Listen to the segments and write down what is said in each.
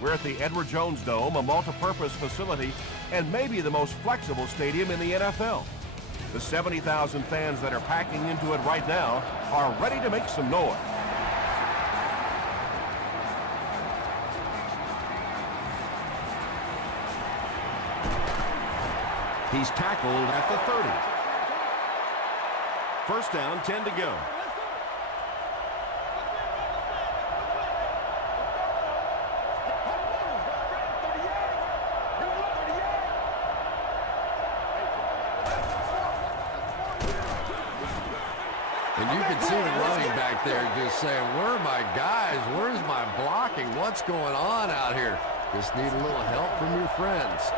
We're at the Edward Jones Dome, a multi-purpose facility and maybe the most flexible stadium in the NFL. The 70,000 fans that are packing into it right now are ready to make some noise. He's tackled at the 30. First down, 10 to go. And you can see the running back there just saying, where are my guys? Where's my blocking? What's going on out here? Just need a little help from your friends.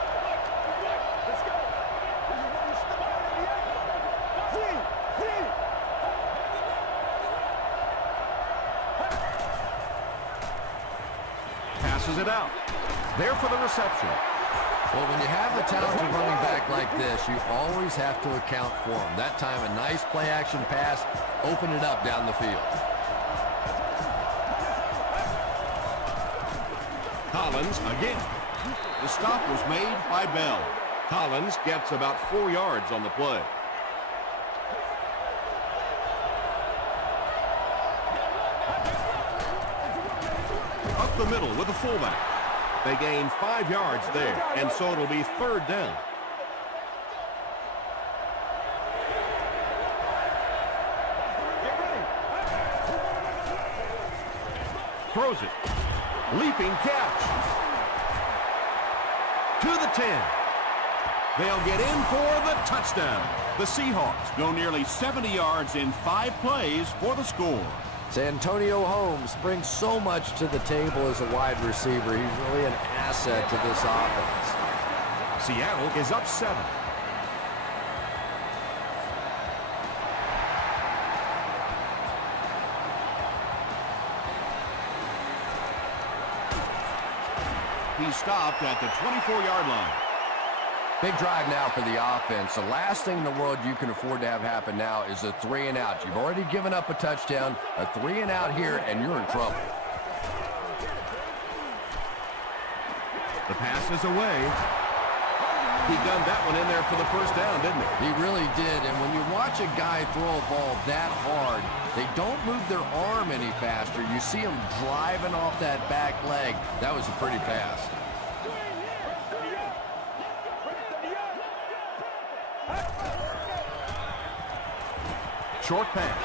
Passes it out. There for the reception. Well, when you have a talented running back like this, you always have to account for him. That time, a nice play-action pass, open it up down the field. Collins again. The stop was made by Bell. Collins gets about 4 yards on the play. Up the middle with the fullback. They gain 5 yards there, and so it'll be third down. Throws it. Leaping catch. To the 10. They'll get in for the touchdown. The Seahawks go nearly 70 yards in 5 plays for the score. Santonio Holmes brings so much to the table as a wide receiver. He's really an asset to this offense. Seattle is up 7. He stopped at the 24-yard line. Big drive now for the offense. The last thing in the world you can afford to have happen now is a 3-and-out. You've already given up a touchdown, a 3-and-out here, and you're in trouble. The pass is away. He gunned that one in there for the first down, didn't he? He really did, and when you watch a guy throw a ball that hard, they don't move their arm any faster. You see him driving off that back leg. That was a pretty pass. Short pass.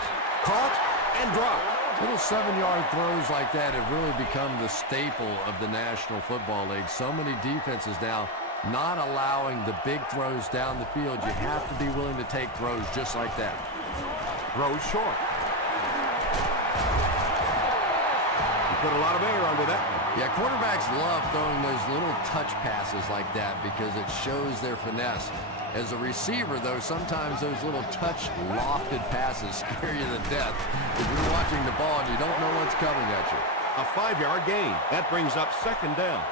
Caught and dropped. Little 7-yard throws like that have really become the staple of the National Football League. So many defenses now not allowing the big throws down the field. You have to be willing to take throws just like that. Throws short. He put a lot of air under that one. Yeah, quarterbacks love throwing those little touch passes like that because it shows their finesse. As a receiver, though, sometimes those little touch lofted passes scare you to death if you're watching the ball and you don't know what's coming at you. A 5-yard gain. That brings up second down.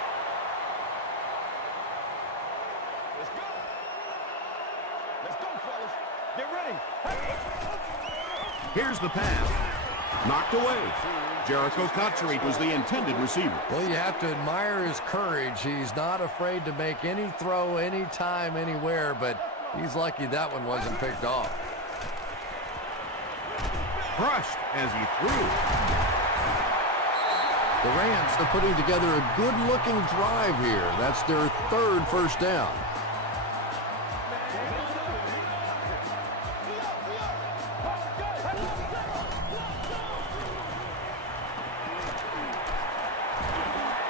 Let's go. Let's go, fellas. Get ready. Here's the pass. Knocked away. Jericho Cotchery was the intended receiver. Well, you have to admire his courage. He's not afraid to make any throw, anytime, anywhere, but he's lucky that one wasn't picked off. Crushed as he threw. The Rams are putting together a good-looking drive here. That's their third first down.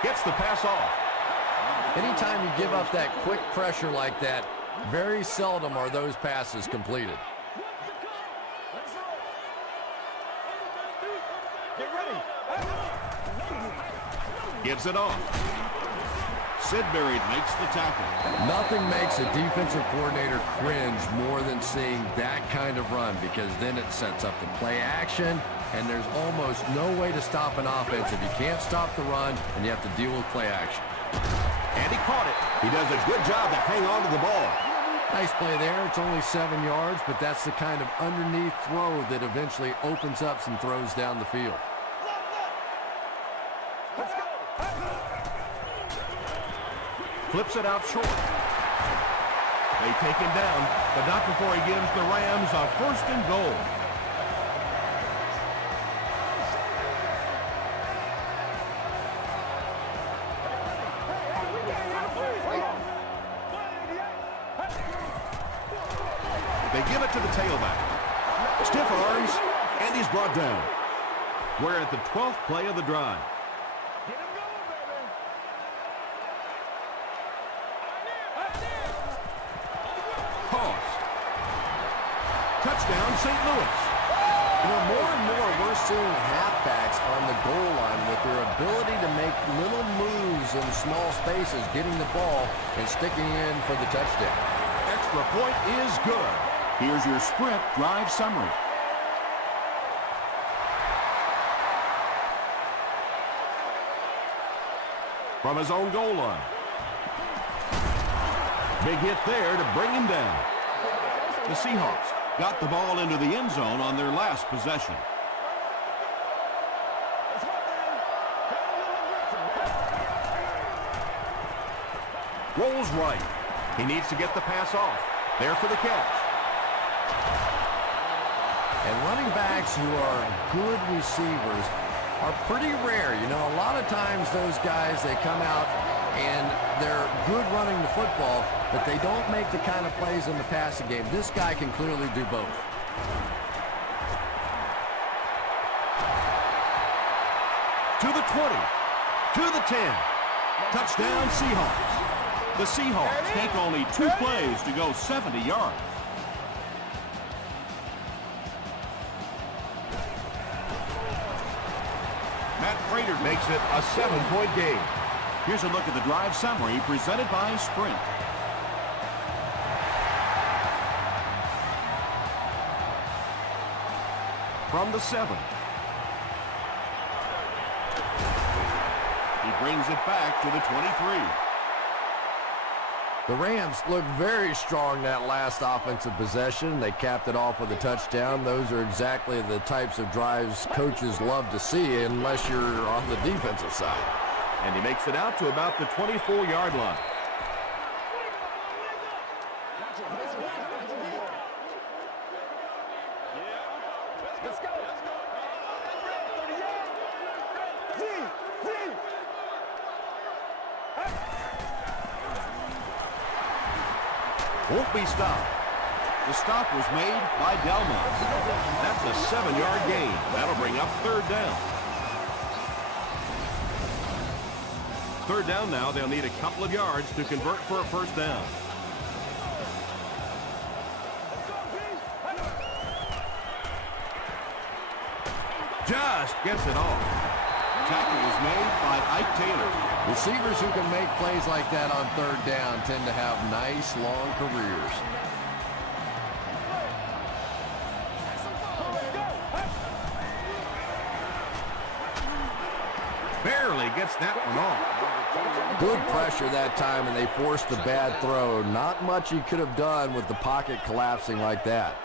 Gets the pass off. Anytime you give up that quick pressure like that, very seldom are those passes completed. Get ready. Gives it off. Sidbury makes the tackle. Nothing makes a defensive coordinator cringe more than seeing that kind of run, because then it sets up the play action, and there's almost no way to stop an offense if you can't stop the run and you have to deal with play action. And he caught it. He does a good job to hang on to the ball. Nice play there. It's only 7 yards, but that's the kind of underneath throw that eventually opens up some throws down the field. Flips it out short. They take him down, but not before he gives the Rams a 1st and goal. They give it to the tailback. Stiff arms, and he's brought down. We're at the 12th play of the drive. Get him going, baby. Toss. Touchdown, St. Louis. You know, more and more we're seeing halfbacks on the goal line with their ability to make little moves in small spaces, getting the ball and sticking in for the touchdown. Extra point is good. Here's your sprint drive summary. From his own goal line. Big hit there to bring him down. The Seahawks got the ball into the end zone on their last possession. Rolls right. He needs to get the pass off. There for the catch. And running backs who are good receivers are pretty rare. You know, a lot of times those guys, they come out and they're good running the football, but they don't make the kind of plays in the passing game. This guy can clearly do both. To the 20. To the 10. Touchdown, Seahawks. The Seahawks take only 2 plays to go 70 yards. Matt Prater makes it a 7-point game. Here's a look at the drive summary presented by Sprint. From the 7. He brings it back to the 23. The Rams looked very strong that last offensive possession. They capped it off with a touchdown. Those are exactly the types of drives coaches love to see unless you're on the defensive side. And he makes it out to about the 24-yard line. Let's go. Won't be stopped. The stop was made by Delmont. That's a 7-yard gain. That'll bring up 3rd down. 3rd down now. They'll need a couple of yards to convert for a 1st down. Just gets it off. Tackle was made by Ike Taylor. Receivers who can make plays like that on 3rd down tend to have nice, long careers. Barely gets that one off. Good pressure that time, and they forced a bad throw. Not much he could have done with the pocket collapsing like that.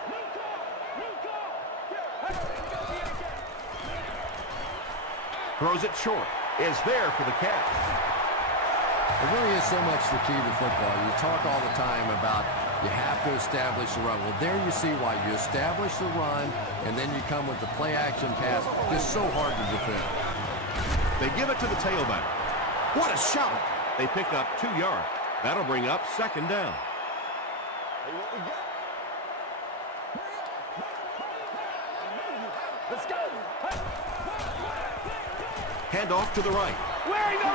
Throws it short. Is there for the catch. It really is so much the key to football. You talk all the time about you have to establish the run. Well, there you see why. You establish the run, and then you come with the play-action pass. It's so hard to defend. They give it to the tailback. What a shot! They pick up 2 yards. That'll bring up 2nd down. Hey, what we got? Let's go. Hand off to the right.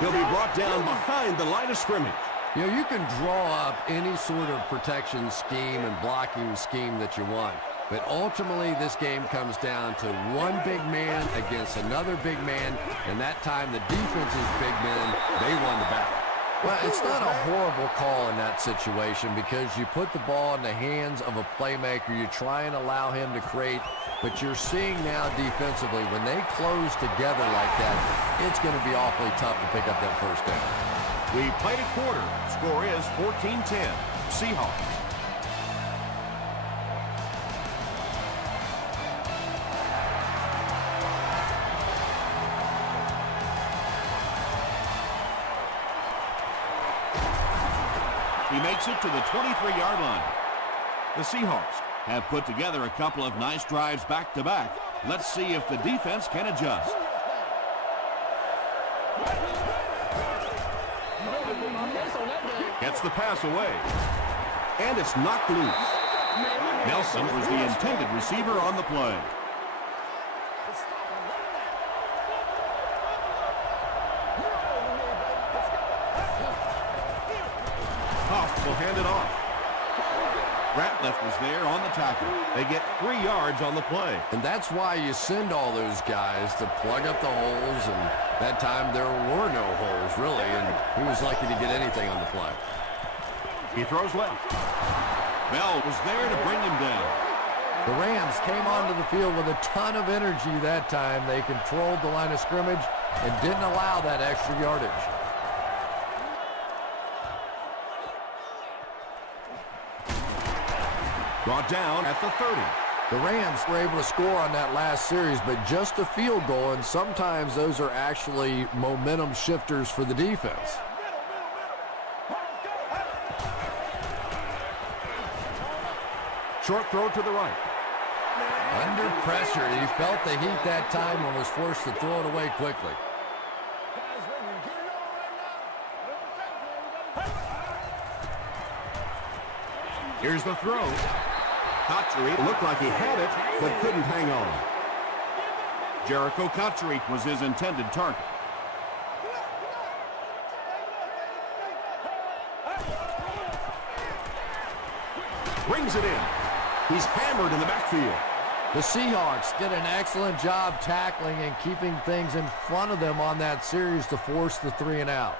He'll be brought down behind the line of scrimmage. You know, you can draw up any sort of protection scheme and blocking scheme that you want. But ultimately, this game comes down to one big man against another big man. And that time, the defense's big men, they won the battle. Well, it's not a horrible call in that situation because you put the ball in the hands of a playmaker. You try and allow him to create. But you're seeing now defensively, when they close together like that, it's going to be awfully tough to pick up that 1st down. We played a quarter. Score is 14-10. Seahawks. He makes it to the 23-yard line. The Seahawks have put together a couple of nice drives back-to-back. Let's see if the defense can adjust. Gets the pass away. And it's knocked loose. Nelson was the intended receiver on the play. Huff will hand it off. Ratliff was there on the tackle. They get 3 yards on the play. And that's why you send all those guys to plug up the holes, and that time there were no holes, really, and he was lucky to get anything on the play. He throws left. Bell was there to bring him down. The Rams came onto the field with a ton of energy that time. They controlled the line of scrimmage and didn't allow that extra yardage. Brought down at the 30. The Rams were able to score on that last series, but just a field goal, and sometimes those are actually momentum shifters for the defense. Short throw to the right. Under pressure, he felt the heat that time and was forced to throw it away quickly. Here's the throw. Cotchery looked like he had it, but couldn't hang on. Jericho Cotchery was his intended target. Brings it in. He's hammered in the backfield. The Seahawks did an excellent job tackling and keeping things in front of them on that series to force the 3 and out.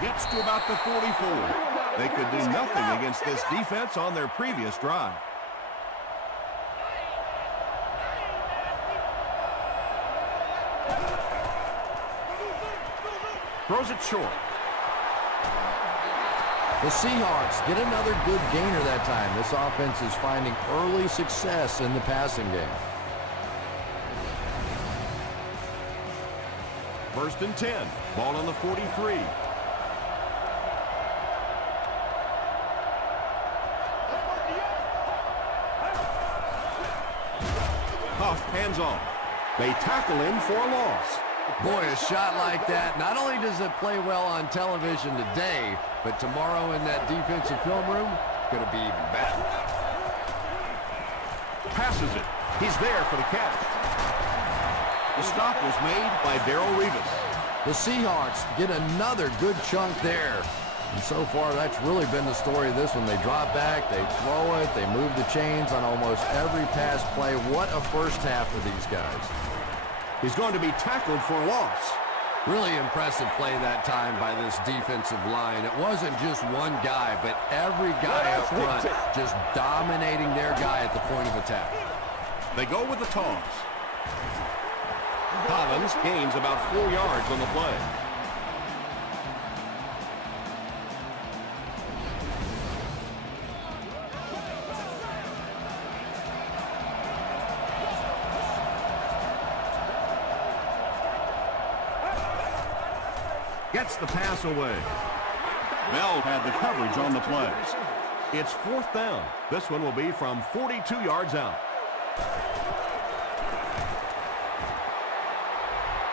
Gets to about the 44. They could do nothing against this defense on their previous drive. Throws it short. The Seahawks get another good gainer that time. This offense is finding early success in the passing game. 1st and 10. Ball on the 43. Huff hands off. They tackle him for a loss. Boy, a shot like that, not only does it play well on television today, but tomorrow in that defensive film room, going to be even better. Passes it. He's there for the catch. The stop was made by Darrell Revis. The Seahawks get another good chunk there. And so far, that's really been the story of this one. They drop back, they throw it, they move the chains on almost every pass play. What a first half for these guys. He's going to be tackled for a loss. Really impressive play that time by this defensive line. It wasn't just one guy, but every guy up front just dominating their guy at the point of attack. They go with the toss. Collins gains about 4 yards on the play. Gets the pass away. Bell had the coverage on the play. It's 4th down. This one will be from 42 yards out.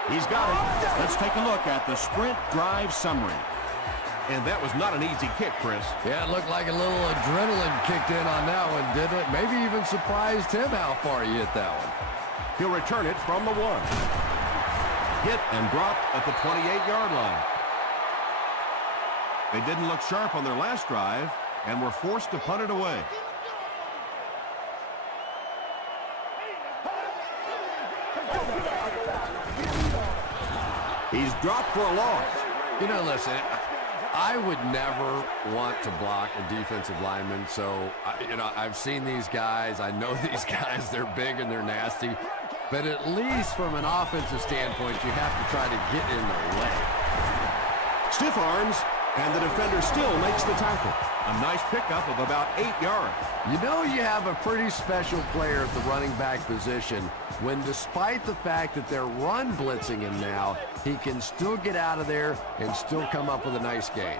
He's got it. Let's take a look at the sprint drive summary. And that was not an easy kick, Chris. Yeah, it looked like a little adrenaline kicked in on that one, didn't it? Maybe even surprised him how far he hit that one. He'll return it from the 1. Hit and dropped at the 28-yard line. They didn't look sharp on their last drive and were forced to punt it away. He's dropped for a loss. You know, listen, I would never want to block a defensive lineman, so, I've seen these guys. I know these guys. They're big and they're nasty. But at least from an offensive standpoint, you have to try to get in their way. Stiff arms, And the defender still makes the tackle. A nice pickup of about 8 yards. You know you have a pretty special player at the running back position when, despite the fact that they're run blitzing him now, he can still get out of there and still come up with a nice gain.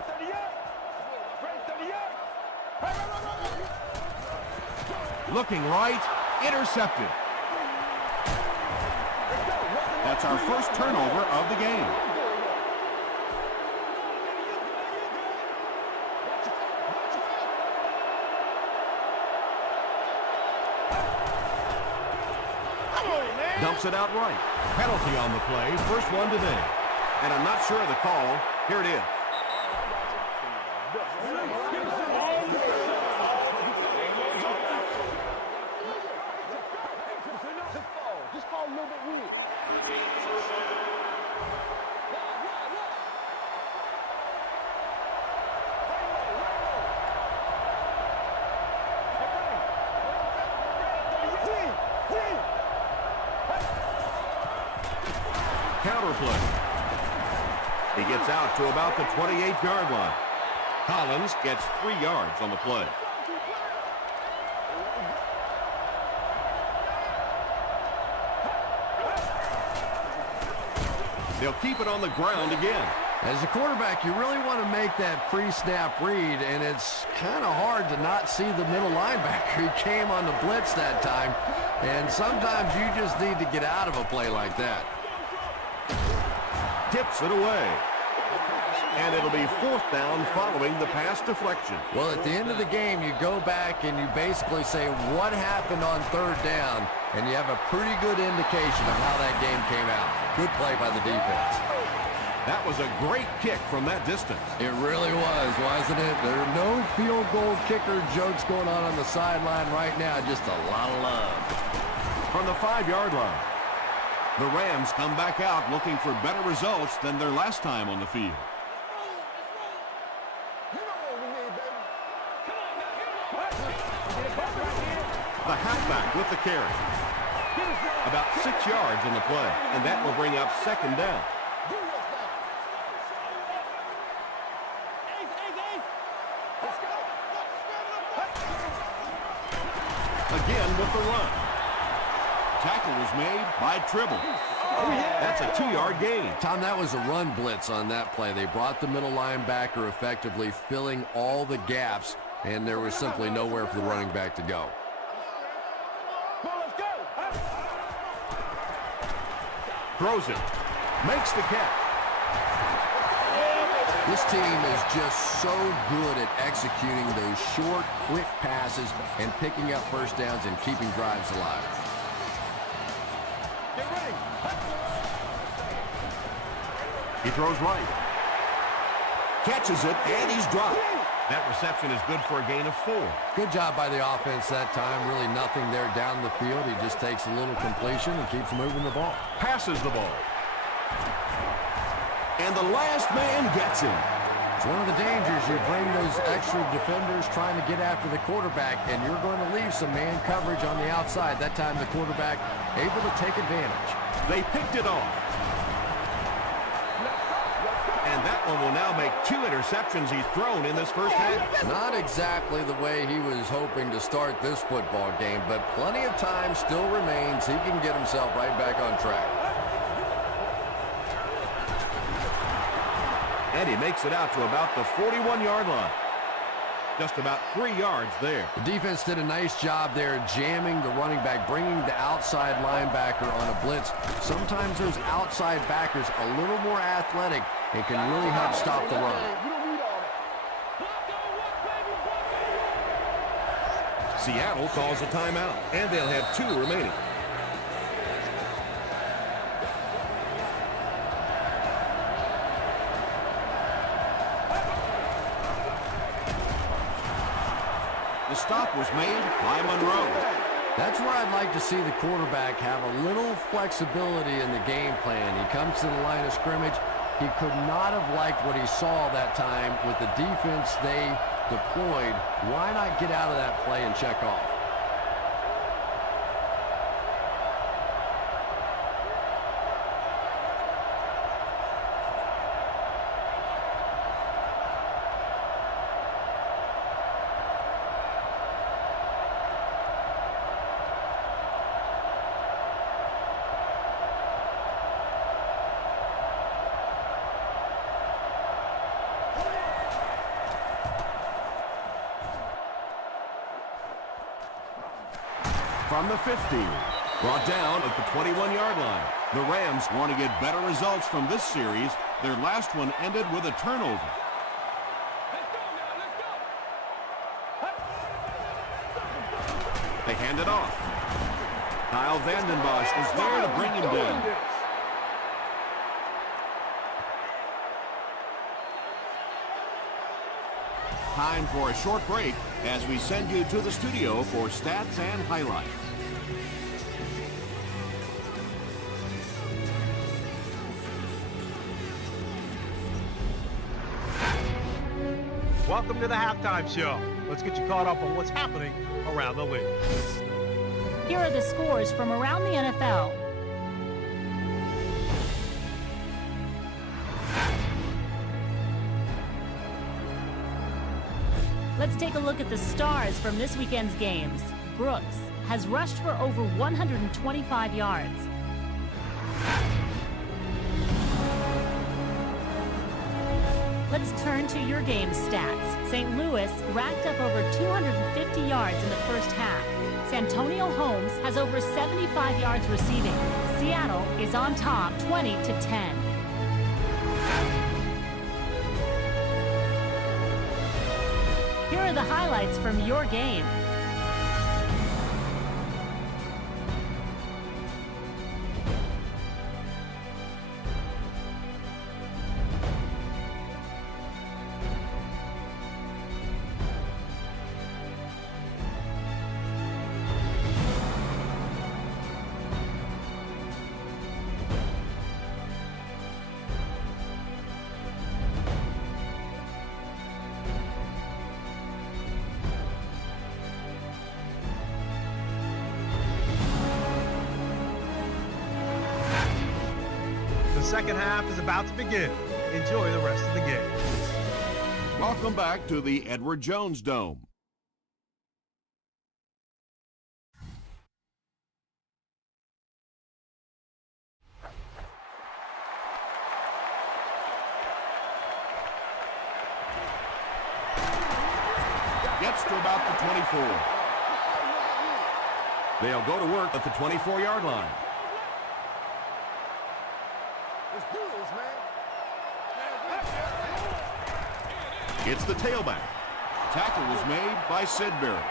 Looking right, intercepted. That's our first turnover of the game. Dumps it out right. Penalty on the play, first one today. And I'm not sure of the call. Here it is. Just fall a little bit weird. Counter play. He gets out to about the 28-yard line. Collins gets 3 yards on the play. They'll keep it on the ground again. As a quarterback, you really want to make that pre-snap read, and it's kind of hard to not see the middle linebacker. He came on the blitz that time, and sometimes you just need to get out of a play like that. Tips it away. And it'll be 4th down following the pass deflection. Well, at the end of the game, you go back and you basically say what happened on 3rd down, and you have a pretty good indication of how that game came out. Good play by the defense. That was a great kick from that distance. It really was, wasn't it? There are no field goal kicker jokes going on the sideline right now. Just a lot of love. From the 5-yard line, the Rams come back out looking for better results than their last time on the field. The halfback with the carry. About 6 yards on the play, and that will bring up 2nd down. Again with the run. Tackle was made by Tribble. That's a 2-yard gain. Tom, that was a run blitz on that play. They brought the middle linebacker effectively filling all the gaps, and there was simply nowhere for the running back to go. Throws it. Makes the catch. This team is just so good at executing those short, quick passes and picking up first downs and keeping drives alive. He throws right. Catches it, and he's dropped. That reception is good for a gain of 4. Good job by the offense that time. Really nothing there down the field. He just takes a little completion and keeps moving the ball. Passes the ball. And the last man gets him. It's one of the dangers. You bring those extra defenders trying to get after the quarterback, and you're going to leave some man coverage on the outside. That time the quarterback able to take advantage. They picked it off. And that one will now make 2 interceptions he's thrown in this first half. Not exactly the way he was hoping to start this football game, but plenty of time still remains. He can get himself right back on track. And he makes it out to about the 41-yard line. Just about 3 yards there. The defense did a nice job there jamming the running back, bringing the outside linebacker on a blitz. Sometimes those outside backers a little more athletic and can really help stop the run. Seattle calls a timeout, and they'll have 2 remaining. The stop was made by Monroe. That's where I'd like to see the quarterback have a little flexibility in the game plan. He comes to the line of scrimmage. He could not have liked what he saw that time with the defense they deployed. Why not get out of that play and check off? from the 50. Brought down at the 21-yard line. The Rams want to get better results from this series. Their last one ended with a turnover. They hand it off. Kyle Vanden Bosch is there to bring him down. Time for a short break as we send you to the studio for stats and highlights. Welcome to the halftime show. Let's get you caught up on what's happening around the league. Here are the scores from around the NFL. Let's take a look at the stars from this weekend's games. Brooks has rushed for over 125 yards. Let's turn to your game stats. St. Louis racked up over 250 yards in the first half. Santonio Holmes has over 75 yards receiving. Seattle is on top 20-10. Here are the highlights from your game. The second half is about to begin. Enjoy the rest of the game. Welcome back to the Edward Jones Dome. Gets to about the 24. They'll go to work at the 24-yard line. Let's do this, man. It's the tailback. Tackle was made by Sidbury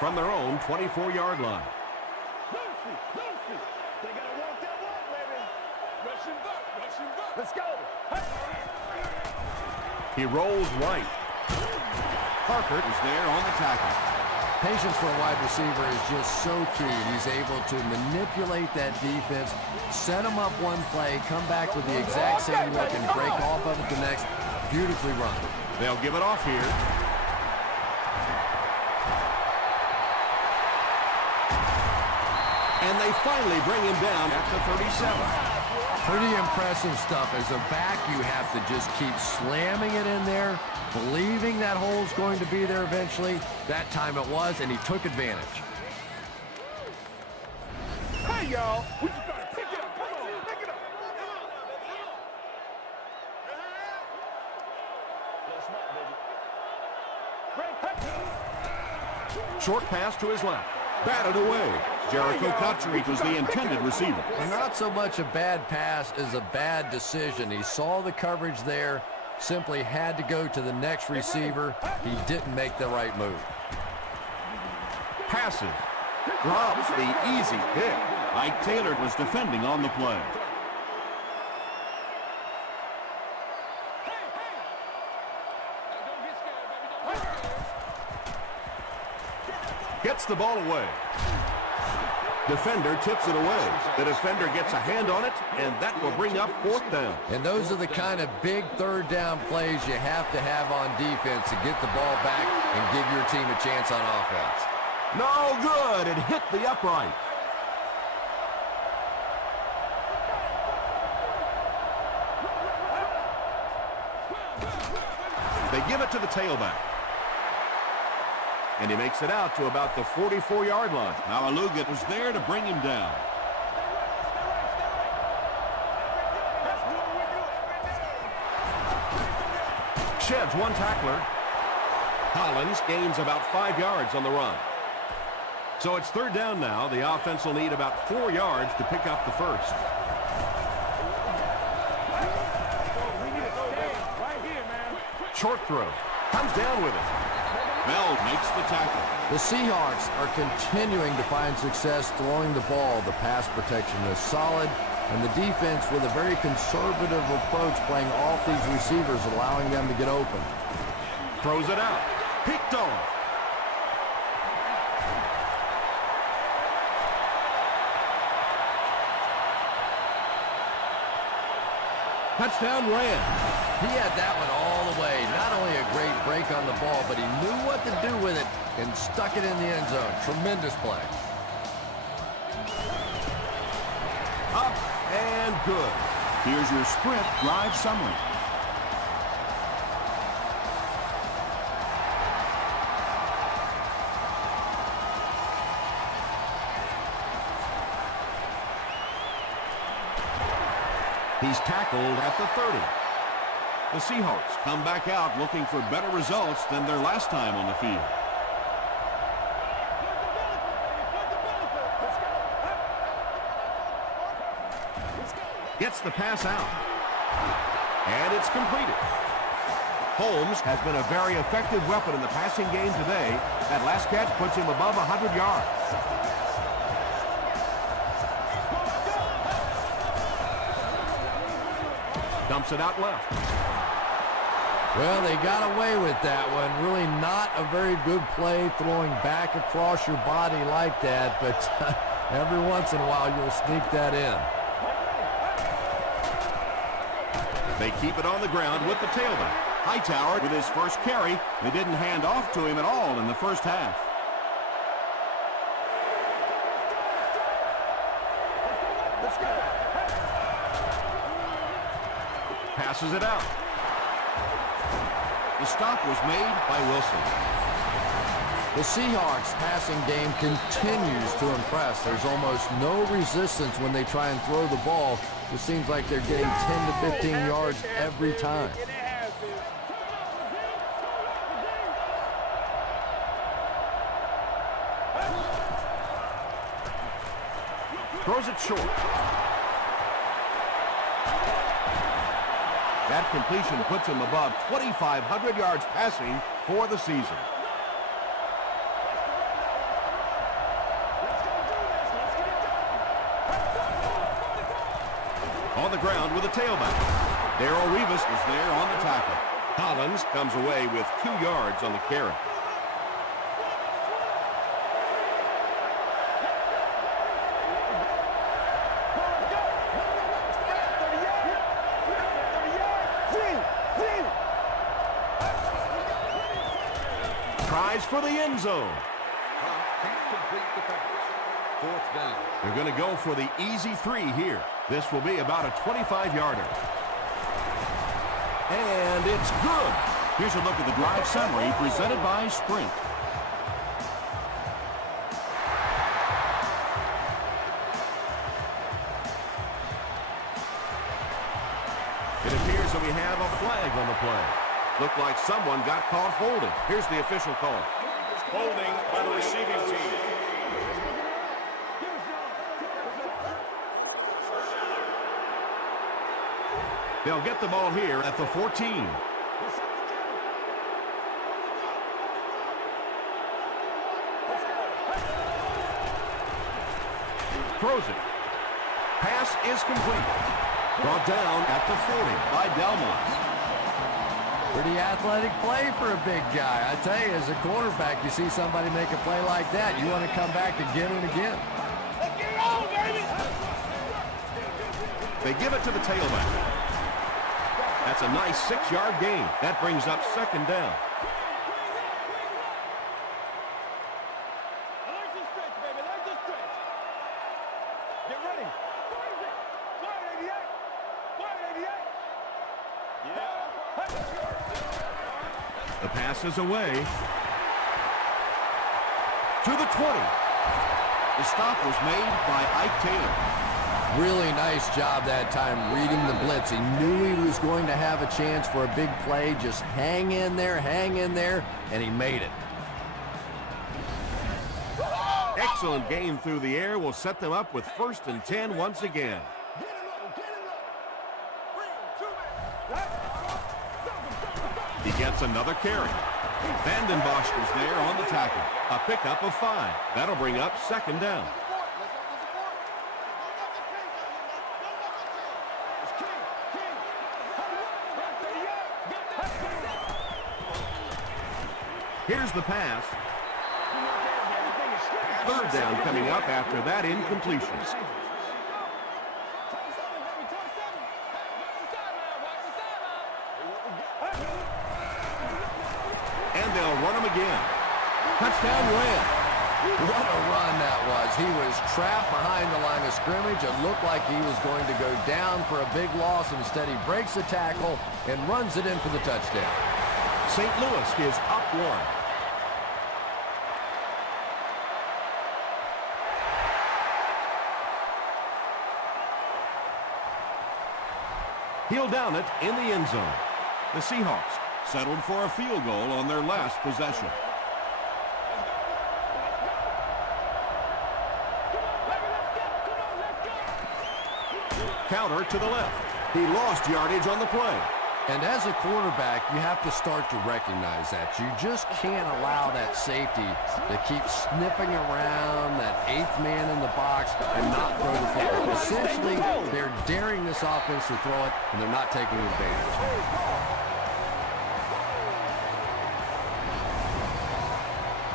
from their own 24-yard line. They gotta walk that walk, baby. Rushing back. Let's go. He rolls right. Parker is there on the tackle. Patience for a wide receiver is just so key. He's able to manipulate that defense, set them up one play, come back with the exact same look, and break off of it the next. Beautifully run. They'll give it off here. And they finally bring him down at the 37. Pretty impressive stuff. As a back, you have to just keep slamming it in there, believing that hole's going to be there eventually. That time it was, and he took advantage. Hey, y'all. We just gotta pick it up. Come on, pick it up. Short pass to his left. Batted away. Jericho Kotchery was the intended receiver. Not so much a bad pass as a bad decision. He saw the coverage there, simply had to go to the next receiver. He didn't make the right move. Passes. Drops the easy pick. Ike Taylor was defending on the play. Gets the ball away. Defender tips it away. The defender gets a hand on it, and that will bring up fourth down. And those are the kind of big third down plays you have to have on defense to get the ball back and give your team a chance on offense. No good. It hit the upright. They give it to the tailback. And he makes it out to about the 44-yard line. Malaluga was there to bring him down. Sheds one tackler. Collins gains about 5 yards on the run. So it's third down now. The offense will need about 4 yards to pick up the first. Short throw. Comes down with it. Bell makes the tackle. The Seahawks are continuing to find success throwing the ball. The pass protection is solid, and the defense with a very conservative approach playing off these receivers, allowing them to get open. Throws it out. Picked off. Touchdown Rams. He had that one all the way. Not only a great break on the ball, but he knew what to do with it and stuck it in the end zone. Tremendous play. Up and good. Here's your Sprint drive summary. He's tackled at the 30. The Seahawks come back out looking for better results than their last time on the field. Gets the pass out. And it's completed. Holmes has been a very effective weapon in the passing game today. That last catch puts him above 100 yards. Dumps it out left. Well, they got away with that one. Really not a very good play throwing back across your body like that, but every once in a while you'll sneak that in. They keep it on the ground with the tailback. Hightower with his first carry. They didn't hand off to him at all in the first half. Passes it out. The stop was made by Wilson. The Seahawks passing game continues to impress. There's almost no resistance when they try and throw the ball. It seems like they're getting 10 to 15 yards every time. Throws it short. That completion puts him above 2,500 yards passing for the season. On the ground with a tailback. Darrell Revis is there on the tackle. Collins comes away with 2 yards on the carry. Tries for the end zone. Fourth down. They're going to go for the easy 3 here. This will be about a 25-yarder. And it's good. Here's a look at the drive summary presented by Sprint. It appears that we have a flag on the play. Looked like someone got caught holding. Here's the official call. Holding by the receiving team. They'll get the ball here at the 14. Throws it. Pass is complete. Brought down at the 40 by Delmont. Pretty athletic play for a big guy. I tell you, as a quarterback, you see somebody make a play like that, you want to come back again and again. Let's get it on, baby! They give it to the tailback. That's a nice 6-yard gain. That brings up second down. Legs and stretch, baby. Legs and stretch. Get ready. Wide 88. Wide 88. Yeah. The pass is away. To the 20. The stop was made by Ike Taylor. Really nice job that time reading the blitz. He knew he was going to have a chance for a big play. Just hang in there, and he made it. Excellent game through the air will set them up with 1st and 10 once again. He gets another carry. Vanden Bosch is there on the tackle. A pickup of 5. That'll bring up 2nd down. Here's the pass. 3rd down coming up after that incompletion. And they'll run him again. Touchdown Rams. What a run that was. He was trapped behind the line of scrimmage. It looked like he was going to go down for a big loss. Instead, he breaks the tackle and runs it in for the touchdown. St. Louis is up 1. He'll down it in the end zone. The Seahawks settled for a field goal on their last possession. Counter to the left. He lost yardage on the play. And as a quarterback, you have to start to recognize that. You just can't allow that safety to keep sniffing around that 8th man in the box and not throw the football. Essentially, they're daring this offense to throw it, and they're not taking advantage.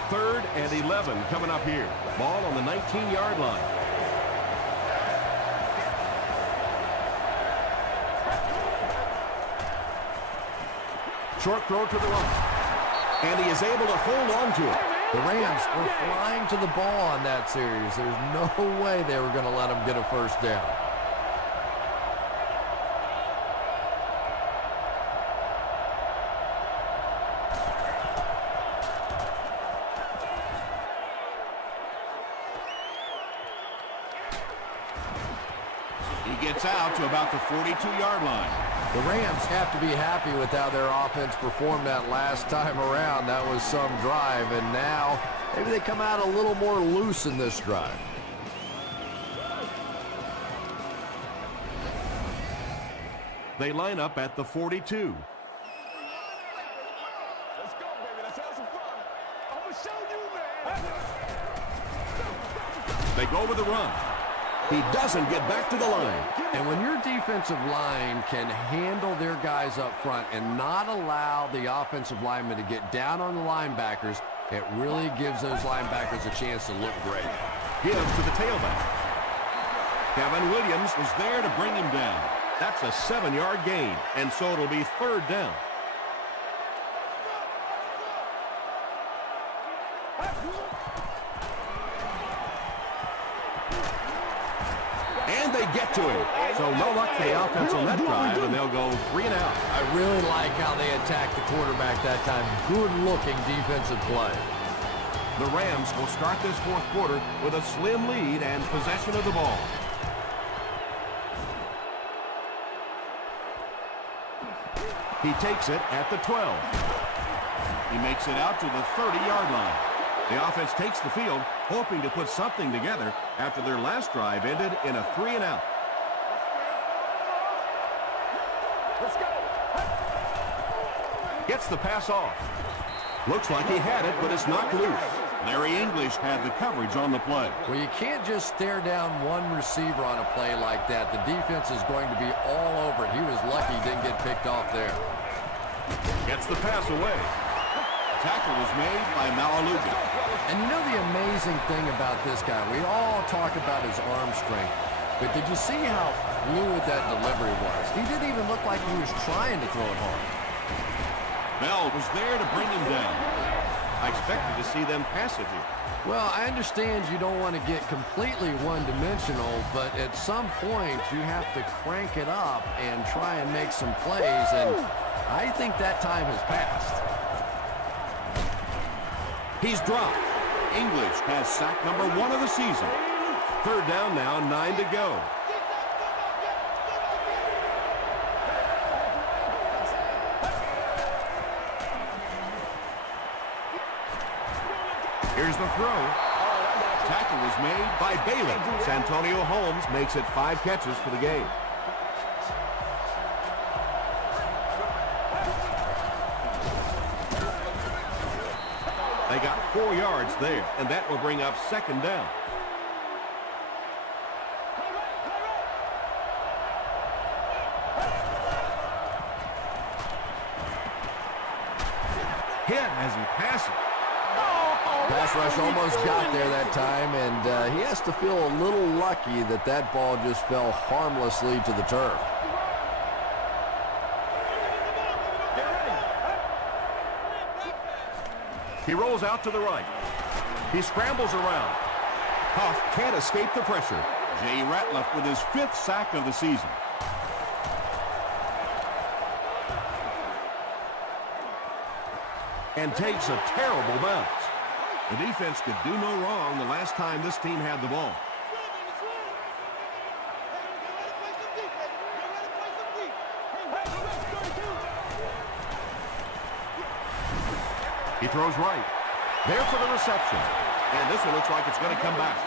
3rd and 11 coming up here. Ball on the 19-yard line. Short throw to the right. And he is able to hold on to it. The Rams were flying to the ball on that series. There's no way they were going to let them get a 1st down. He gets out to about the 42-yard line. The Rams have to be happy with how their offense performed that last time around. That was some drive, and now maybe they come out a little more loose in this drive. They line up at the 42. Let's go, baby. Let's have some fun. I'm going to show you, man. They go with the run. He doesn't get back to the line. And when your defensive line can handle their guys up front and not allow the offensive linemen to get down on the linebackers, it really gives those linebackers a chance to look great. Gives to the tailback. Kevin Williams is there to bring him down. That's a 7-yard gain, and so it'll be 3rd down. And they get to him. So no luck for the offense on that drive, and they'll go 3 and out. I really like how they attacked the quarterback that time. Good-looking defensive play. The Rams will start this 4th quarter with a slim lead and possession of the ball. He takes it at the 12. He makes it out to the 30-yard line. The offense takes the field, hoping to put something together after their last drive ended in a 3 and out. Let's go. Gets the pass off. Looks like he had it, but it's knocked loose. Larry English had the coverage on the play. Well, you can't just stare down one receiver on a play like that. The defense is going to be all over it. He was lucky he didn't get picked off there. Gets the pass away. Tackle was made by Malaluga. And you know the amazing thing about this guy, we all talk about his arm strength, but did you see how fluid that delivery was? He didn't even look like he was trying to throw it hard. Bell was there to bring him down. I expected to see them pass it here. Well, I understand you don't want to get completely one-dimensional, but at some point you have to crank it up and try and make some plays, and I think that time has passed. He's dropped. English has sack number 1 of the season. 3rd down now, 9 to go. Here's the throw. Tackle was made by Bailey. Santonio Holmes makes it 5 catches for the game. They got 4 yards there, and that will bring up 2nd down. Hit as he passes. Pass rush almost got there that time, and he has to feel a little lucky that that ball just fell harmlessly to the turf. He rolls out to the right. He scrambles around. Huff can't escape the pressure. Jay Ratliff with his 5th sack of the season. And takes a terrible bounce. The defense could do no wrong the last time this team had the ball. He throws right. There for the reception. And this one looks like it's going to come back.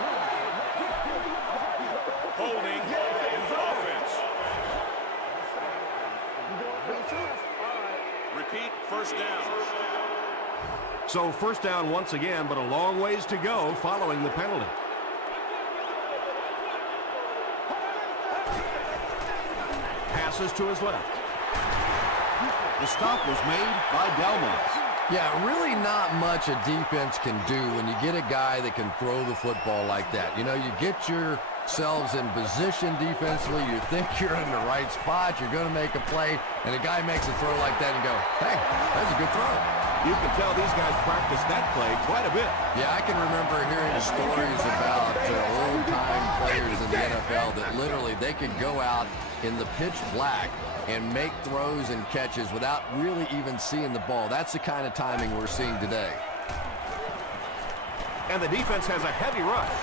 Holding offense. Repeat, 1st down. So 1st down once again, but a long ways to go following the penalty. Passes to his left. The stop was made by Delmont. Yeah, really not much a defense can do when you get a guy that can throw the football like that. You know, you get yourselves in position defensively, you think you're in the right spot, you're going to make a play, and a guy makes a throw like that and go, hey, that's a good throw. You can tell these guys practice that play quite a bit. Yeah, I can remember hearing stories about old-time players in the NFL that literally they could go out in the pitch black and make throws and catches without really even seeing the ball. That's the kind of timing we're seeing today. And the defense has a heavy rush.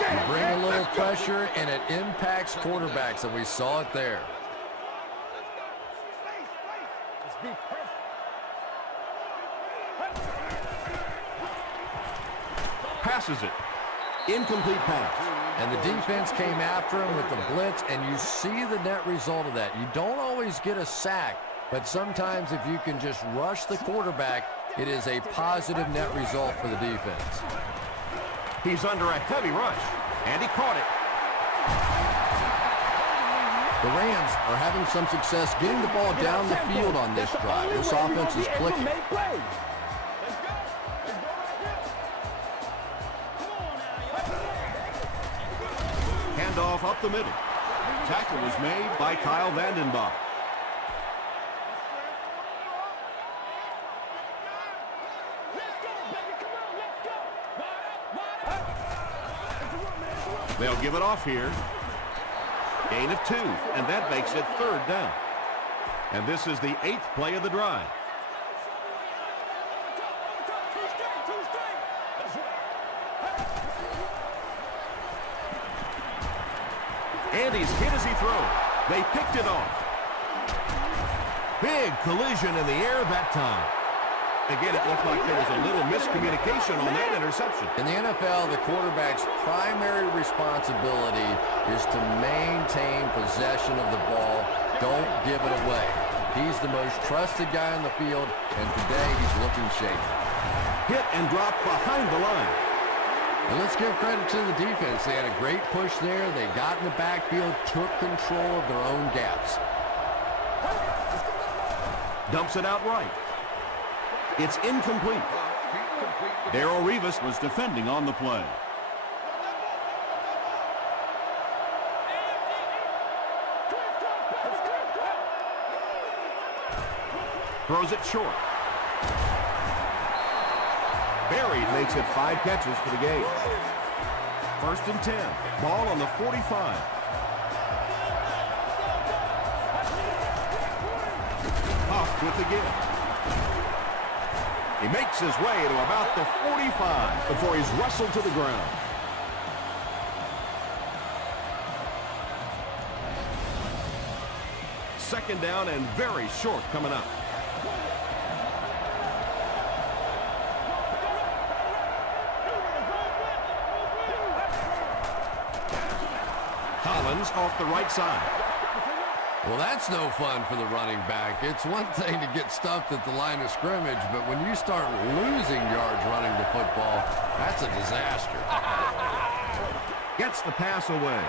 You bring a little pressure, and it impacts quarterbacks, and we saw it there. Passes it. Incomplete pass. And the defense came after him with the blitz, and you see the net result of that. You don't always get a sack, but sometimes if you can just rush the quarterback, it is a positive net result for the defense. He's under a heavy rush, and he caught it. The Rams are having some success getting the ball down the field on this drive. This offense is clicking. Handoff up the middle. Tackle was made by Kyle Vandenbach. They'll give it off here. Gain of 2, and that makes it 3rd down. And this is the 8th play of the drive. And he's hit as he throws. They picked it off. Big collision in the air that time. Again, it looked like there was a little miscommunication on that interception. In the NFL, the quarterback's primary responsibility is to maintain possession of the ball. Don't give it away. He's the most trusted guy on the field, and today he's looking shaky. Hit and drop behind the line. And let's give credit to the defense. They had a great push there. They got in the backfield, took control of their own gaps. Dumps it out right. It's incomplete. Darrell Revis was defending on the play. Throws it short. Buried makes it 5 catches for the game. 1st and 10. Ball on the 45. Huff with the give. He makes his way to about the 45 before he's wrestled to the ground. Second down and very short coming up. Hollins off the right side. Well, that's no fun for the running back. It's one thing to get stuffed at the line of scrimmage, but when you start losing yards running the football, that's a disaster. Gets the pass away.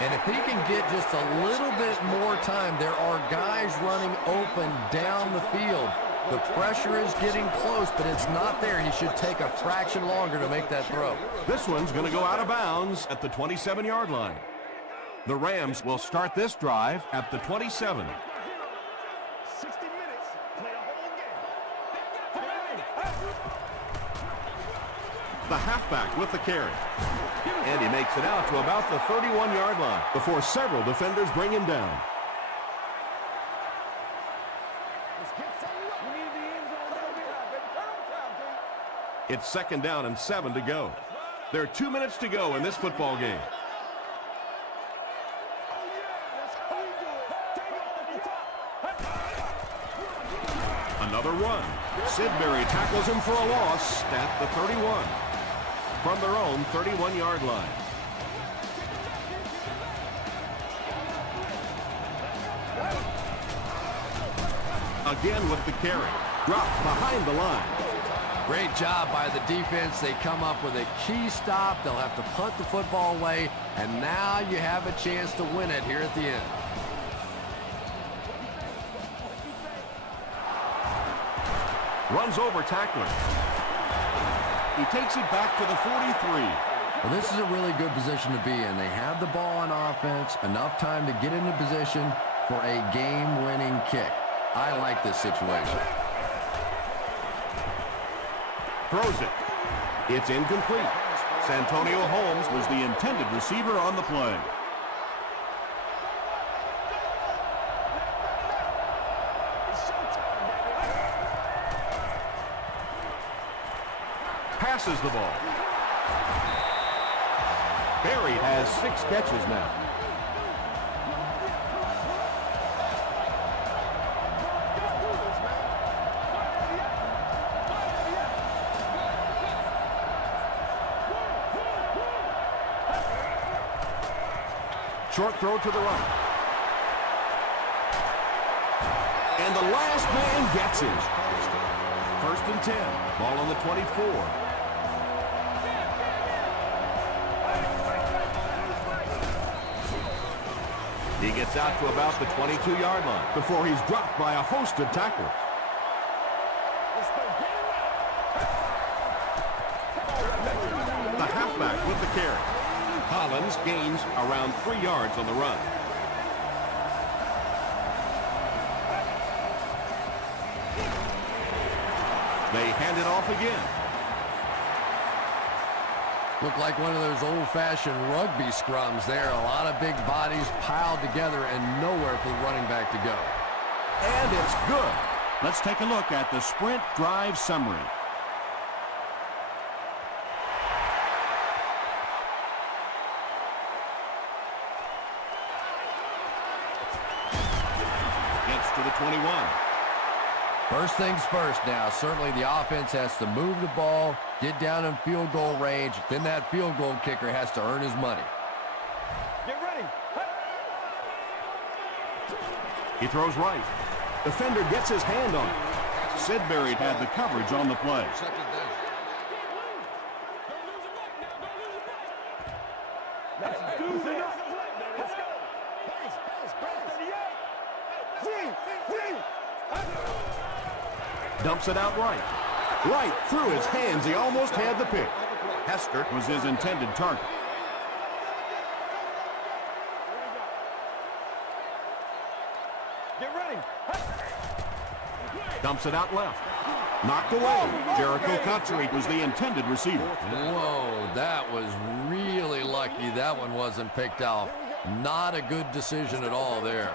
And if he can get just a little bit more time, there are guys running open down the field. The pressure is getting close, but it's not there. He should take a fraction longer to make that throw. This one's going to go out of bounds at the 27-yard line. The Rams will start this drive at the 27. 60 minutes, play a whole game. The halfback with the carry. And he makes it out to about the 31-yard line before several defenders bring him down. It's 2nd down and 7 to go. There are 2 minutes to go in this football game. Another run. Sidbury tackles him for a loss at the 31. From their own 31-yard line. Again with the carry. Dropped behind the line. Great job by the defense. They come up with a key stop. They'll have to punt the football away, and now you have a chance to win it here at the end. Runs over tackler. He takes it back to the 43. Well, this is a really good position to be in. They have the ball on offense, enough time to get into position for a game-winning kick. I like this situation. Throws it. It's incomplete. Santonio Holmes was the intended receiver on the play. Passes the ball. Berry has 6 catches now. Short throw to the right. And the last man gets it. 1st and 10. Ball on the 24. He gets out to about the 22-yard line before he's dropped by a host of tacklers. The halfback with the carry. Hollins gains around 3 yards on the run. They hand it off again. Looked like one of those old-fashioned rugby scrums there. A lot of big bodies piled together and nowhere for the running back to go. And it's good. Let's take a look at the sprint drive summary. Gets to the 21. First things first now. Certainly the offense has to move the ball, get down in field goal range. Then that field goal kicker has to earn his money. Get ready. He throws right. Defender gets his hand on it. Sidbury had the coverage on the play. Dumps it out right. Right through his hands. He almost had the pick. Hester was his intended target. Get ready. Dumps it out left. Knocked away. Jericho Country was the intended receiver. Whoa, that was really lucky that one wasn't picked off. Not a good decision at all there.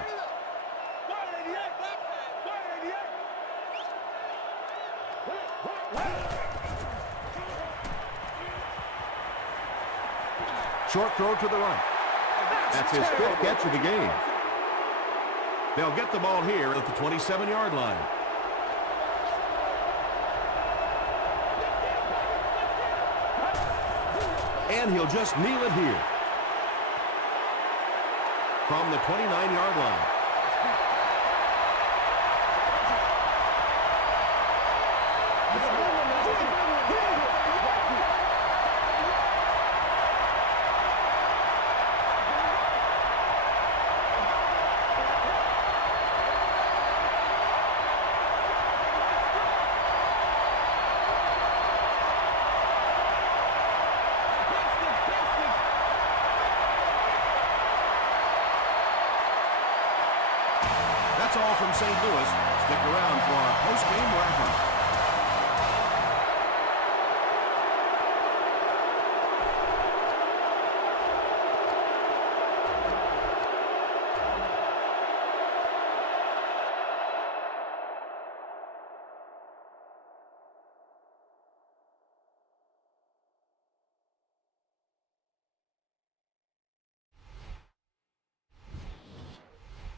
Short throw to the right. That's his 5th catch of the game. They'll get the ball here at the 27-yard line. And he'll just kneel it here. from the 29-yard line. That's all from St. Louis. Stick around for our post-game wrap-up.